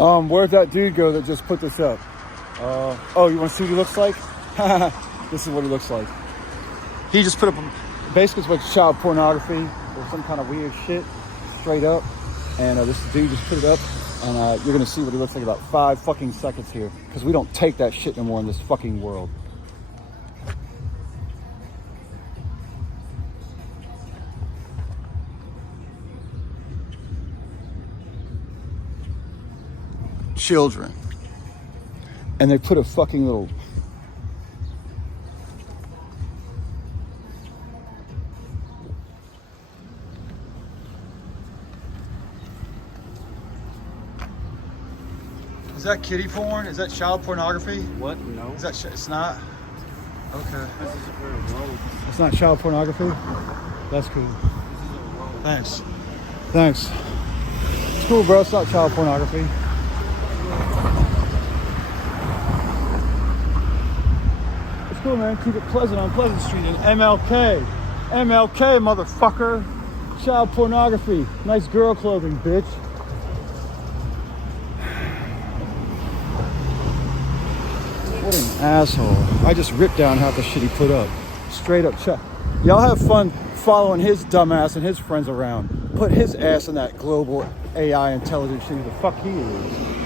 Where'd that dude go that just put this up? Oh, you want to see what he looks like? This is what he looks like. He just put up, basically it's like child pornography or some kind of weird shit, straight up. And this dude just put it up, and you're gonna see what he looks like in about 5 fucking seconds here, because we don't take that shit no more in this fucking world. Children. And they put a fucking little... Is that kiddie porn? Is that child pornography? What? No. Is that it's not? Okay. This is a road. It's not child pornography? That's cool. Thanks. Thanks. It's cool, bro. It's not child pornography. It's cool, man. Keep it pleasant on Pleasant Street in MLK. MLK, motherfucker. Child pornography. Nice girl clothing, bitch. What an asshole. I just ripped down half the shit he put up. Straight up check. Y'all have fun following his dumbass and his friends around. Put his ass in that global AI intelligence shit. Who the fuck he is.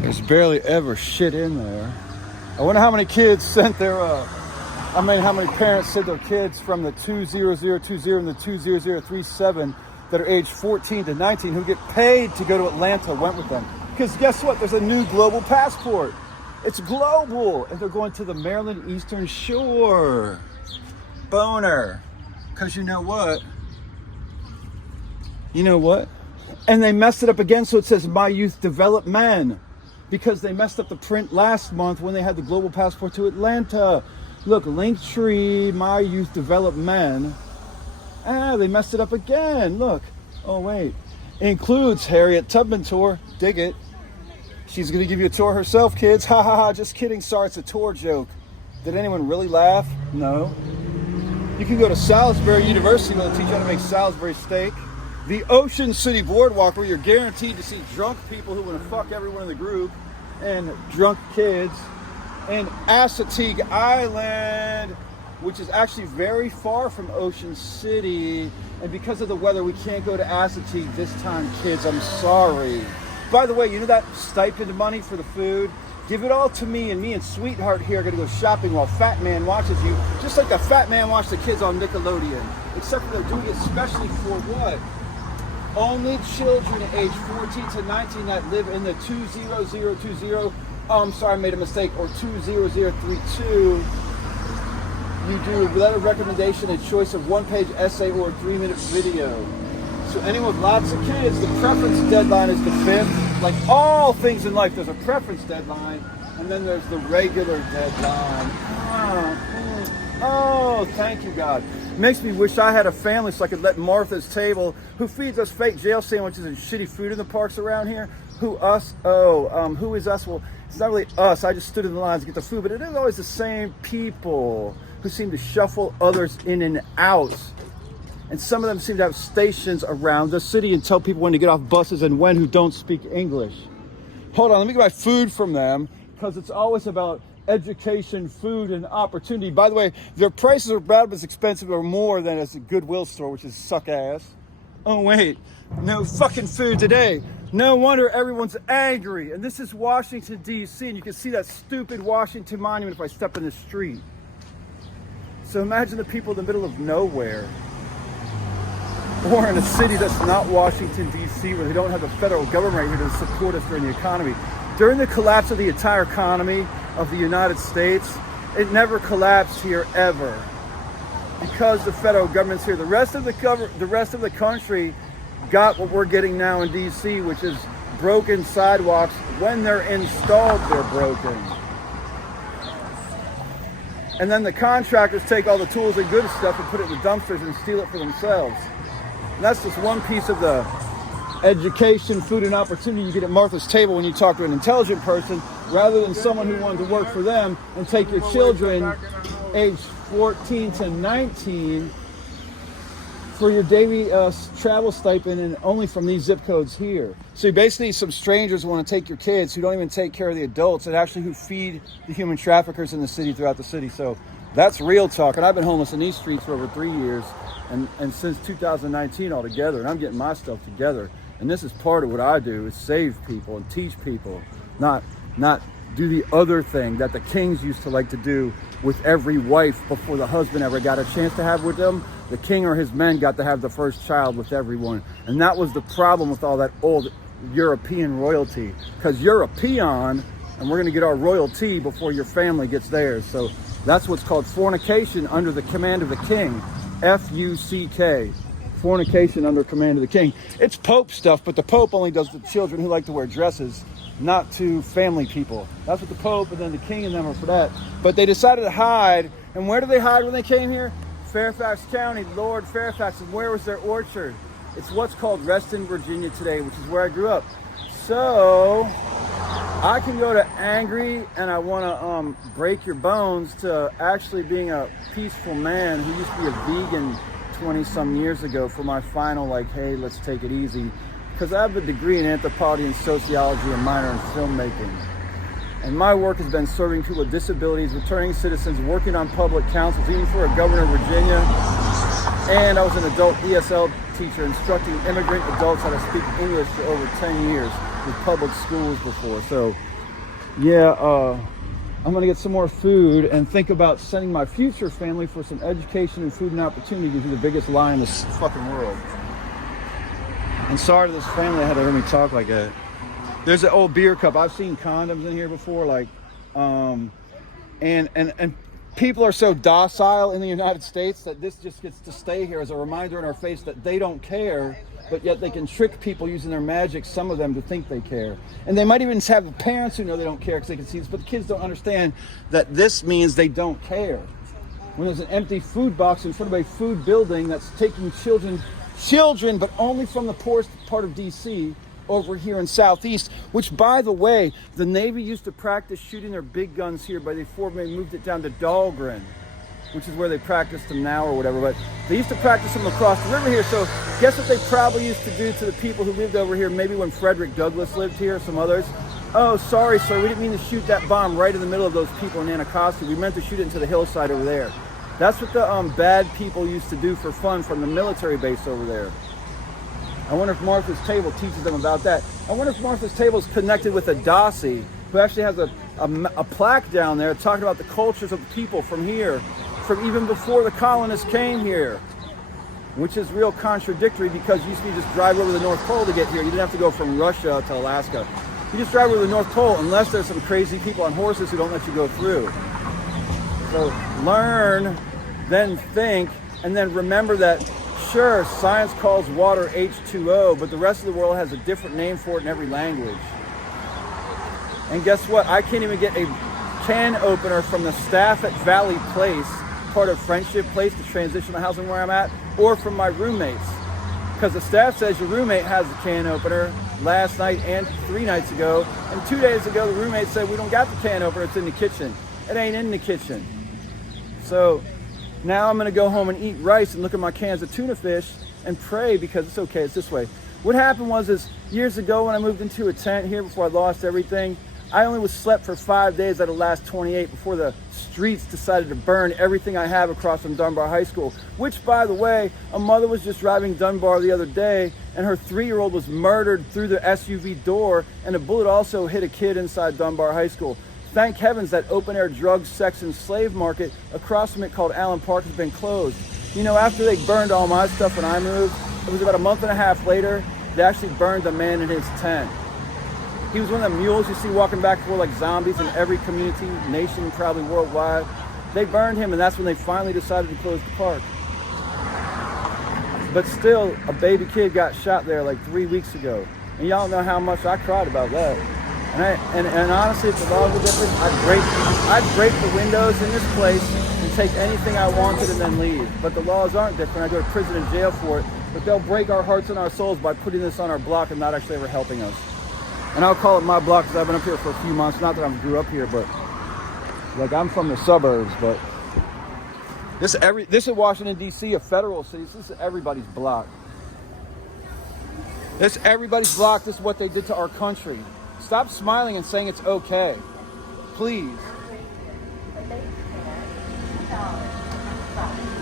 There's barely ever shit in there. I wonder how many kids sent their, how many parents sent their kids from the 20020 and the 20037 that are age 14 to 19 who get paid to go to Atlanta went with them. Because guess what? There's a new global passport. It's global. And they're going to the Maryland Eastern Shore. Boner. Because you know what? You know what? And they messed it up again, so it says My Youth Development. Because they messed up the print last month when they had the global passport to Atlanta. Look, Linktree, My Youth Development. They messed it up again. Look. Oh, wait. Includes Harriet Tubman tour. Dig it. She's going to give you a tour herself, kids. Ha ha ha. Just kidding. Sorry, it's a tour joke. Did anyone really laugh? No. You can go to Salisbury University where they'll teach you how to make Salisbury steak. The Ocean City Boardwalk, where you're guaranteed to see drunk people who want to fuck everyone in the group, and drunk kids, and Assateague Island, which is actually very far from Ocean City, and because of the weather, we can't go to Assateague this time, kids. I'm sorry. By the way, you know that stipend money for the food? Give it all to me, and me and Sweetheart here are going to go shopping while Fat Man watches you, just like the Fat Man watched the kids on Nickelodeon, except for they're doing it especially for what? Only children age 14 to 19 that live in the 20020, sorry, I made a mistake, or 20032, you do letter recommendation and choice of 1-page essay or a 3-minute video. So anyone with lots of kids, the preference deadline is the 5th. Like all things in life, there's a preference deadline, and then there's the regular deadline. Oh, thank you, God. Makes me wish I had a family so I could let Martha's Table, who feeds us fake jail sandwiches and shitty food in the parks around here, who us? Oh, who is us? Well, it's not really us. I just stood in the lines to get the food, but it is always the same people who seem to shuffle others in and out. And some of them seem to have stations around the city and tell people when to get off buses and when who don't speak English. Hold on, let me get my food from them, because it's always about education, food, and opportunity. By the way, their prices are about as expensive or more than as a Goodwill store, which is suck ass. Oh wait, no fucking food today. No wonder everyone's angry. And this is Washington, D.C., and you can see that stupid Washington Monument if I step in the street. So imagine the people in the middle of nowhere, or in a city that's not Washington, D.C., where they don't have the federal government right here to support us during the economy. During the collapse of the entire economy of the United States, it never collapsed here ever, because the federal government's here. The rest of the country got what we're getting now in DC, which is broken sidewalks. When they're installed, they're broken. And then the contractors take all the tools and good stuff and put it in the dumpsters and steal it for themselves. And that's just one piece of the education, food, and opportunity you get at Martha's table when you talk to an intelligent person, rather than someone who wanted to work for them and take your children age 14 to 19 for your daily travel stipend, and only from these zip codes here. So basically some strangers want to take your kids who don't even take care of the adults, and actually who feed the human traffickers in the city, throughout the city. So that's real talk. And I've been homeless in these streets for over 3 years, and since 2019 altogether, and I'm getting my stuff together. And this is part of what I do, is save people and teach people, not do the other thing that the kings used to like to do with every wife before the husband ever got a chance to have with them. The king or his men got to have the first child with everyone. And that was the problem with all that old European royalty, because you're a peon and we're going to get our royalty before your family gets theirs. So that's what's called fornication under the command of the king. F-U-C-K. Fornication under command of the king. It's Pope stuff, but the Pope only does to children who like to wear dresses, not to family people. That's what the Pope and then the king and them are for that. But they decided to hide. And where did they hide when they came here? Fairfax County, Lord Fairfax. And where was their orchard? It's what's called Reston, Virginia today, which is where I grew up. So I can go to angry and I want to break your bones, to actually being a peaceful man who used to be a vegan 20 some years ago, for my final, like, hey, let's take it easy, because I have a degree in anthropology and sociology and minor in filmmaking. And my work has been serving people with disabilities, returning citizens, working on public councils, even for a governor of Virginia. And I was an adult ESL teacher, instructing immigrant adults how to speak English for over 10 years with public schools before. So yeah, I'm gonna get some more food and think about sending my future family for some education and food and opportunity, to be the biggest lie in this fucking world. And sorry to this family that had to hear me talk like that. There's an old beer cup. I've seen condoms in here before, like, and people are so docile in the United States that this just gets to stay here as a reminder in our face that they don't care, but yet they can trick people using their magic, some of them, to think they care. And they might even have the parents who know they don't care because they can see this, but the kids don't understand that this means they don't care. When there's an empty food box in front of a food building that's taking children, but only from the poorest part of DC, over here in Southeast, which, by the way, the Navy used to practice shooting their big guns here, but they moved it down to Dahlgren, which is where they practice them now or whatever. But they used to practice them across the river here. So guess what they probably used to do to the people who lived over here, maybe when Frederick Douglass lived here, some others? Oh, sorry, sir, we didn't mean to shoot that bomb right in the middle of those people in Anacostia. We meant to shoot it into the hillside over there. That's what the bad people used to do for fun from the military base over there. I wonder if Martha's Table teaches them about that. I wonder if Martha's Table is connected with a Dossie, who actually has a plaque down there talking about the cultures of the people from here, from even before the colonists came here, which is real contradictory, because you used to just drive over the North Pole to get here. You didn't have to go from Russia to Alaska. You just drive over the North Pole, unless there's some crazy people on horses who don't let you go through. So learn, then think, and then remember that, sure, science calls water H2O, but the rest of the world has a different name for it in every language. And guess what? I can't even get a can opener from the staff at Valley Place, part of Friendship Place, the transitional housing where I'm at, or from my roommates. Because the staff says your roommate has a can opener last night and 3 nights ago, and 2 days ago the roommate said, we don't got the can opener, it's in the kitchen. It ain't in the kitchen. So now I'm going to go home and eat rice and look at my cans of tuna fish and pray, because it's okay, it's this way. What happened was years ago when I moved into a tent here before I lost everything, I only slept for 5 days out of the last 28 before the streets decided to burn everything I have across from Dunbar High School, which, by the way, a mother was just driving Dunbar the other day and her 3-year-old was murdered through the SUV door, and a bullet also hit a kid inside Dunbar High School. Thank heavens that open-air drug, sex, and slave market across from it called Allen Park has been closed. You know, after they burned all my stuff when I moved, it was about a month and a half later, they actually burned a man in his tent. He was one of the mules you see walking back and forth like zombies in every community, nation, probably worldwide. They burned him, and that's when they finally decided to close the park. But still, a baby kid got shot there like 3 weeks ago. And y'all know how much I cried about that. And honestly, if the laws were different, I'd break the windows in this place and take anything I wanted and then leave. But the laws aren't different. I go to prison and jail for it. But they'll break our hearts and our souls by putting this on our block and not actually ever helping us. And I'll call it my block because I've been up here for a few months. Not that I grew up here, but like I'm from the suburbs. But this is Washington D.C., a federal city. So this is everybody's block. This is everybody's block. This is what they did to our country. Stop smiling and saying it's okay, please.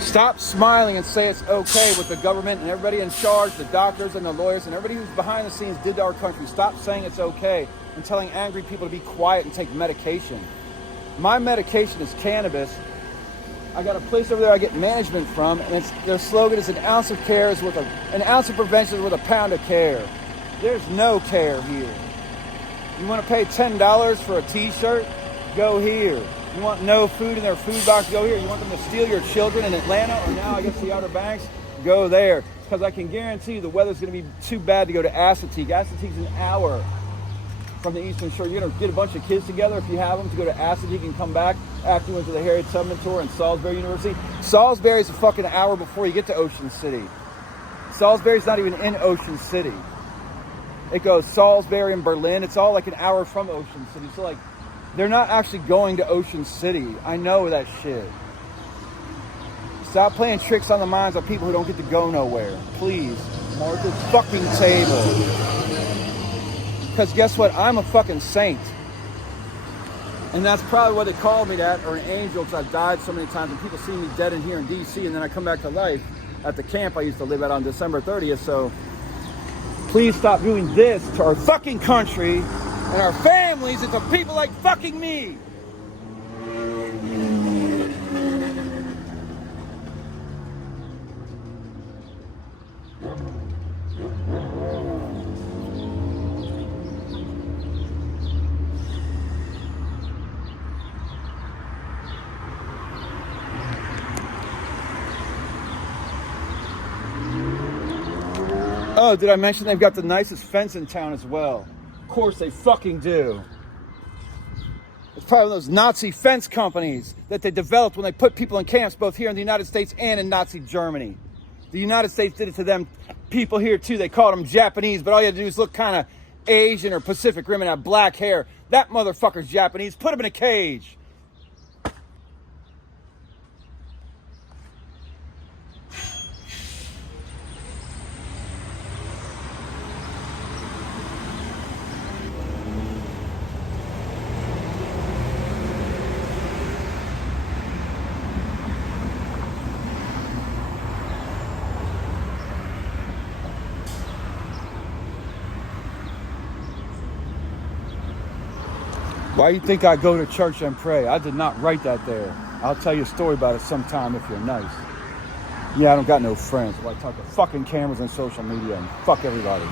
Stop smiling and say it's okay with the government and everybody in charge, the doctors and the lawyers and everybody who's behind the scenes did to our country. Stop saying it's okay and telling angry people to be quiet and take medication. My medication is cannabis. I got a place over there I get management from, and their slogan is an ounce of care is worth an ounce of prevention is worth a pound of care. There's no care here. You want to pay $10 for a t-shirt? Go here. You want no food in their food box? Go here. You want them to steal your children in Atlanta or now I guess the Outer Banks? Go there. Because I can guarantee you the weather's going to be too bad to go to Assateague. Assateague's an hour from the Eastern Shore. You're going to get a bunch of kids together if you have them to go to Assateague and come back after you went to the Harriet Tubman tour in Salisbury University. Salisbury's a fucking hour before you get to Ocean City. Salisbury's not even in Ocean City. It goes Salisbury and Berlin. It's all like an hour from Ocean City. So like, they're not actually going to Ocean City. I know that shit. Stop playing tricks on the minds of people who don't get to go nowhere. Please. Mark this fucking table. Because guess what? I'm a fucking saint. And that's probably why they call me that, or an angel, because I've died so many times and people see me dead in here in D.C. and then I come back to life at the camp I used to live at on December 30th. So please stop doing this to our fucking country and our families and to people like fucking me. Oh, did I mention they've got the nicest fence in town as well? Of course they fucking do. It's probably those Nazi fence companies that they developed when they put people in camps both here in the United States and in Nazi Germany. The United States did it to them people here too. They called them Japanese, but all you had to do is look kind of Asian or Pacific Rim and have black hair. That motherfucker's Japanese. Put him in a cage. Why do you think I go to church and pray? I did not write that there. I'll tell you a story about it sometime if you're nice. Yeah, I don't got no friends. So I talk to fucking cameras and social media and fuck everybody.